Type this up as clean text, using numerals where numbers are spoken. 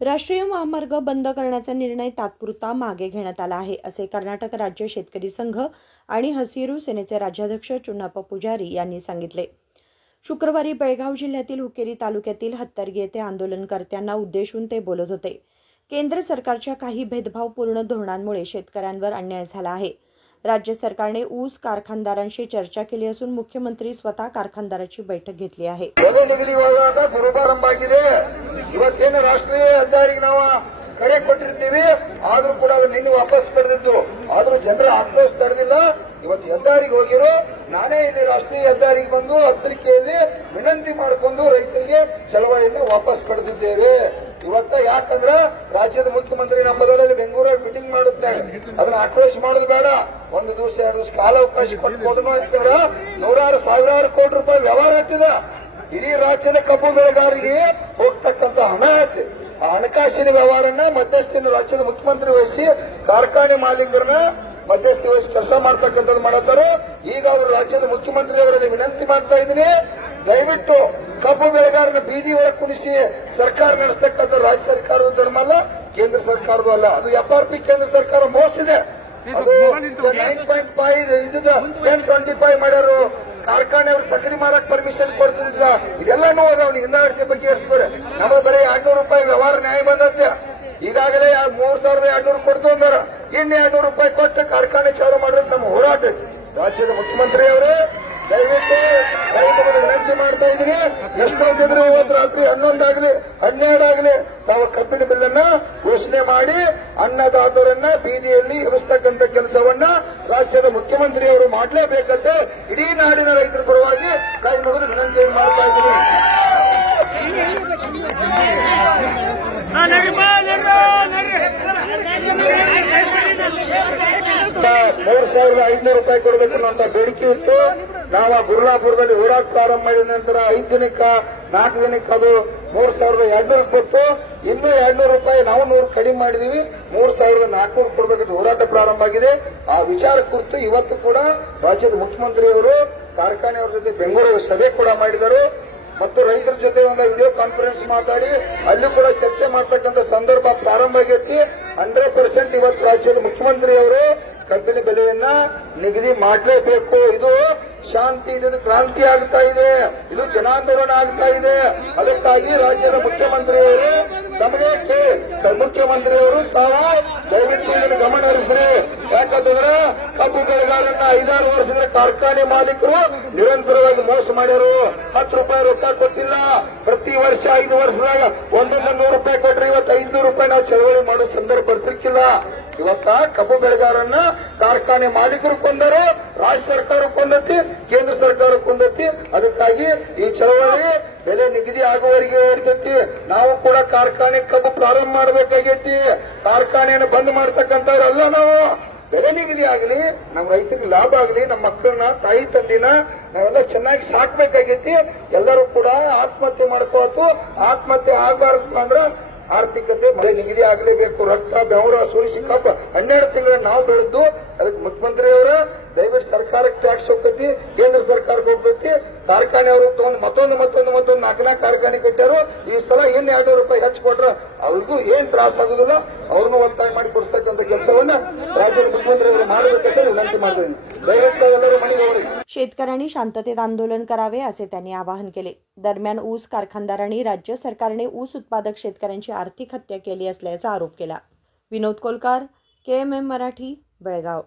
राष्ट्रीय महामार्ग बंद करण्याचा निर्णय तात्पुरता मागे घेण्यात आला आहे, असे कर्नाटक राज्य शेतकरी संघ आणि हसिरू सेनेचे राज्याध्यक्ष चुन्नाप्पा पुजारी यांनी सांगितले. शुक्रवारी बेळगाव जिल्ह्यातील हुक्केरी तालुक्यातील हत्तरगी येथे आंदोलनकर्त्यांना उद्देशून ते बोलत होते. केंद्र सरकारच्या काही भेदभावपूर्ण धोरणांमुळे शेतकऱ्यांवर अन्याय झाला आहे. राज्य सरकारने ऊस कारखानदारांशी चर्चा केली असून मुख्यमंत्री स्वतः कारखानदाराची बैठक घेतली आहे. ಇವತ್ತೇನು ರಾಷ್ಟ್ರೀಯ ಹೆದ್ದಾರಿಗೆ ನಾವು ಕರೆ ಕೊಟ್ಟಿರ್ತೀವಿ, ಆದ್ರೂ ಕೂಡ ನಿನ್ನೆ ವಾಪಸ್ ಕರೆದಿದ್ದು, ಆದ್ರೂ ಜನರ ಆಕ್ರೋಶ ತಡೆದಿಲ್ಲ. ಇವತ್ತು ಹೆದ್ದಾರಿಗೆ ಹೋಗಿರೋ ನಾನೇ ಇಲ್ಲಿ ರಾಷ್ಟ್ರೀಯ ಹೆದ್ದಾರಿಗೆ ಬಂದು ಪತ್ರಿಕೆಯಲ್ಲಿ ವಿನಂತಿ ಮಾಡಿಕೊಂಡು ರೈತರಿಗೆ ಚಳವಳಿಯನ್ನು ವಾಪಸ್ ಪಡೆದಿದ್ದೇವೆ. ಇವತ್ತ ಯಾಕಂದ್ರ ರಾಜ್ಯದ ಮುಖ್ಯಮಂತ್ರಿ ನಮ್ಮ ಬದಲಲ್ಲಿ ಬೆಂಗಳೂರಲ್ಲಿ ಮೀಟಿಂಗ್ ಮಾಡುತ್ತಾರೆ. ಅದನ್ನ ಆಕ್ರೋಶ ಮಾಡೋದು ಬೇಡ. ಒಂದು ದಿವಸ 2 ದಿವಸ ಕಾಲಾವಕಾಶ ಕೊಟ್ಟು ಅಂತಂದ್ರ ನೂರಾರು ಸಾವಿರಾರು ಕೋಟಿ ರೂಪಾಯಿ ವ್ಯವಹಾರ ಆಗ್ತಿದೆ. ಇಡೀ ರಾಜ್ಯದ ಕಬ್ಬು ಬೆಳೆಗಾರರಿಗೆ ಹೋಗ್ತಕ್ಕಂತ ಹಣ ಐತೆ. ಆ ಹಣಕಾಸಿನ ವ್ಯವಹಾರನ ಮಧ್ಯಸ್ಥಿನ ರಾಜ್ಯದ ಮುಖ್ಯಮಂತ್ರಿ ವಹಿಸಿ ಕಾರ್ಖಾನೆ ಮಾಲೀಕರನ್ನ ಮಧ್ಯಸ್ಥಿ ವಹಿಸಿ ಕೆಲಸ ಮಾಡ್ತಕ್ಕಂಥದ್ದು ಮಾಡತ್ತಾರೋ. ಈಗ ಅವರು ರಾಜ್ಯದ ಮುಖ್ಯಮಂತ್ರಿ ಅವರಲ್ಲಿ ವಿನಂತಿ ಮಾಡ್ತಾ ಇದ್ದೀನಿ, ದಯವಿಟ್ಟು ಕಬ್ಬು ಬೆಳೆಗಾರನ ಬೀದಿ ಒಳಗೆ ಕುಣಿಸಿ ಸರ್ಕಾರ ನಡೆಸ್ತಕ್ಕಂಥ ರಾಜ್ಯ ಸರ್ಕಾರದ ಧರ್ಮ ಅಲ್ಲ, ಕೇಂದ್ರ ಸರ್ಕಾರದ್ದು ಅಲ್ಲ. ಅದು FRP ಕೇಂದ್ರ ಸರ್ಕಾರ ಮೋಸಿದೆ. ಅದು 9.5 ಇದ್ದ 10.25 ಮಾಡ್ಯಾರು. ಕಾರ್ಖಾನೆ ಅವರು ಸಕ್ಕರೆ ಮಾರಕ್ ಪರ್ಮಿಷನ್ ಕೊಡ್ತಿದ್ದಿಲ್ಲ. ಇದೆಲ್ಲಾನು ಅವ್ನಿಗೆ ಹಿಂದಾಡಿಸಿ ಬಗೆಹರಿಸಿದ್ರೆ ನಮ್ಮ ಬರೀ 200 ರೂಪಾಯಿ ವ್ಯವಹಾರ ನ್ಯಾಯ ಬಂದತ್ತೆ. ಈಗಾಗಲೇ 3200 ಕೊಡ್ತು ಅಂದಾರ. ಇನ್ನು 200 ರೂಪಾಯಿ ಕೊಟ್ಟು ಕಾರ್ಖಾನೆ ಚಾಲು ಮಾಡೋದು ನಮ್ಮ ಹೋರಾಟ. ರಾಜ್ಯದ ಮುಖ್ಯಮಂತ್ರಿ ಅವರು ದಯವಿಟ್ಟು ವಿನಂತಿ ಮಾಡ್ತಾ ಇದ್ದೀನಿ, ಎಷ್ಟೊಂದಿದ್ರು ಇವತ್ತು ರಾತ್ರಿ 11 ಆಗಲಿ 12 ಆಗಲಿ ತಾವು ಕಬ್ಬಿನ ಬಿಲ್ಲನ್ನ ಘೋಷಣೆ ಮಾಡಿ ಅನ್ನದಾತರನ್ನ ಬೀದಿಯಲ್ಲಿ ಇರಿಸ್ತಕ್ಕಂಥ ಕೆಲಸವನ್ನ ರಾಜ್ಯದ ಮುಖ್ಯಮಂತ್ರಿ ಅವರು ಮಾಡಲೇಬೇಕಂತ ಇಡೀ ನಾಡಿನ ರೈತರ ಪರವಾಗಿ ಕೈ ಮುಗಿದು ವಿನಂತಿ ಮಾಡ್ತಾ ಇದ್ದೀನಿ. 3500 ರೂಪಾಯಿ ಕೊಡಬೇಕು ಅನ್ನೋ ಬೇಡಿಕೆ ಇತ್ತು. ನಾವು ಗುರುಲಾಪುರದಲ್ಲಿ ಹೋರಾಟ ಪ್ರಾರಂಭ ಮಾಡಿದ ನಂತರ 5 ದಿನಕ್ಕ 4 ದಿನಕ್ಕೆ ಅದು 3200 ಕೊಟ್ಟು ಇನ್ನೂ 200 ರೂಪಾಯಿ ನಾವು 100 ಕಡಿಮೆ ಮಾಡಿದೀವಿ. 3400 ಕೊಡಬೇಕಂತ ಹೋರಾಟ ಪ್ರಾರಂಭ ಆಗಿದೆ. ಆ ವಿಚಾರ ಕುರಿತು ಇವತ್ತು ಕೂಡ ರಾಜ್ಯದ ಮುಖ್ಯಮಂತ್ರಿಯವರು ಕಾರ್ಖಾನೆಯವರ ಜೊತೆ ಬೆಂಗಳೂರು ಸಭೆ ಕೂಡ ಮಾಡಿದರು ಮತ್ತು ರೈತರ ಜೊತೆ ಒಂದು ವಿಡಿಯೋ ಕಾನ್ಫರೆನ್ಸ್ ಮಾತಾಡಿ ಅಲ್ಲಿ ಕೂಡ ಚರ್ಚೆ ಮಾಡತಕ್ಕಂಥ ಸಂದರ್ಭ ಪ್ರಾರಂಭ ಆಗೈತಿ. 100% ಇವತ್ತು ರಾಜ್ಯದ ಮುಖ್ಯಮಂತ್ರಿಯವರು ಕಬ್ಬಿನ ಬೆಲೆಯನ್ನ ನಿಗದಿ ಮಾಡಲೇಬೇಕು. ಇದು ಶಾಂತಿ, ಇದು ಕ್ರಾಂತಿ ಆಗ್ತಾ ಇದೆ, ಇದು ಜನಾಂದೋಲನ ಆಗ್ತಾ ಇದೆ. ಅದಕ್ಕಾಗಿ ರಾಜ್ಯದ ಮುಖ್ಯಮಂತ್ರಿಯವರು ಮುಖ್ಯಮಂತ್ರಿಯವರು ತಾವು ದಯವಿಟ್ಟು ಇದನ್ನು ಗಮನ ಹರಿಸ್ರಿ. ಯಾಕಂತಂದ್ರೆ ಕಬ್ಬು ಬೆಳೆಗಾರನ್ನ 5-6 ವರ್ಷದ ಕಾರ್ಖಾನೆ ಮಾಲೀಕರು ನಿರಂತರವಾಗಿ ಮೋಸ ಮಾಡ್ಯಾರು. 10 ರೂಪಾಯಿ ರೊಕ್ಕ ಕೊಟ್ಟಿಲ್ಲ. ಪ್ರತಿ ವರ್ಷ 5 ವರ್ಷದಾಗ 100 ರೂಪಾಯಿ ಕೊಟ್ರೆ ಇವತ್ತು 500 ರೂಪಾಯಿ ನಾವು ಚಳವಳಿ ಮಾಡೋ ಸಂದರ್ಭ ಬರ್ತಿಕ್ಕಿಲ್ಲ. ಇವತ್ತ ಕಬ್ಬು ಬೆಳೆಗಾರನ್ನ ಕಾರ್ಖಾನೆ ಮಾಲೀಕರು ಕೊಂದರು, ರಾಜ್ಯ ಸರ್ಕಾರ ಕೊಂದತಿ, ಕೇಂದ್ರ ಸರ್ಕಾರ ಕೊಂದತಿ. ಅದಕ್ಕಾಗಿ ಈ ಚಳವಳಿ ಬೆಲೆ ನಿಗದಿ ಆಗುವವರೆಗೆ ಇರ್ತೈತಿ. ನಾವು ಕೂಡ ಕಾರ್ಖಾನೆ ಕಬ್ಬು ಪ್ರಾರಂಭ ಮಾಡಬೇಕಾಗೈತಿ. ಕಾರ್ಖಾನೆಯನ್ನು ಬಂದ್ ಮಾಡತಕ್ಕಂಥವ್ರಲ್ಲ ನಾವು. ಬೆಲೆ ನಿಗದಿ ಆಗಲಿ, ನಮ್ಮ ರೈತರಿಗೆ ಲಾಭ ಆಗಲಿ, ನಮ್ಮ ಮಕ್ಕಳನ್ನ ತಾಯಿ ತಂದಿನ ನಾವೆಲ್ಲ ಚೆನ್ನಾಗಿ ಸಾಕ್ಬೇಕಾಗೈತಿ. ಎಲ್ಲರೂ ಕೂಡ ಆತ್ಮಹತ್ಯೆ ಮಾಡ್ಕೋತು. ಆತ್ಮಹತ್ಯೆ ಆಗಬಾರದು ಅಂದ್ರೆ ಆರ್ಥಿಕತೆ ಬೆಲೆ ನಿಗದಿ ಆಗಲೇಬೇಕು. ರಕ್ತ ಬೆವರ ಸುರಿಸಿ ಕಬ್ಬ 12 ತಿಂಗಳ ನಾವು ಬೆಳೆದು ಅದಕ್ಕೆ ಮುಖ್ಯಮಂತ್ರಿಯವರ ದಯವಿಟ್ಟು ಸರ್ಕಾರಕ್ಕೆ ಟ್ಯಾಕ್ಸ್ ಹೋಗ್ತೈತಿ, ಕೇಂದ್ರ ಸರ್ಕಾರಕ್ಕೆ ಹೋಗ್ತೈತಿ. ಕಾರ್ಖಾನೆ ಅವರು ತಗೊಂಡು ಮತ್ತೊಂದು 4 ಕಾರ್ಖಾನೆ ಕಟ್ಟಾರು. ಈ ಸಲ ಇನ್ನು 200 ರೂಪಾಯಿ ಹೆಚ್ಚು ಕೊಟ್ರ ಅವ್ರಿಗೂ ಏನ್ ತ್ರಾಸ ಆಗುದಿಲ್ಲ. ಅವ್ರನ್ನೂ ಒತ್ತಾಯ ಮಾಡಿ ಕೊಡಿಸ್ತಕ್ಕಂಥ ಕೆಲಸವನ್ನ ರಾಜ್ಯದ ಮುಖ್ಯಮಂತ್ರಿಯವರು ಮಾಡಬೇಕಂತ विनंती ಮಾಡ್ತೀನಿ. ದಯವಿಟ್ಟು ಎಲ್ಲರೂ ಮನೆಗೆ ಹೋಗಿ. शेतकऱ्यांनी शांततेत आंदोलन करावे असे त्यांनी आवाहन केले. दरम्यान ऊस कारखानदारांनी राज्य सरकारने ऊस उत्पादक शेतकऱ्यांची आर्थिक हत्या केली असल्याचा आरोप केला. विनोद कोलकार, KMM मराठी, बेळगाव.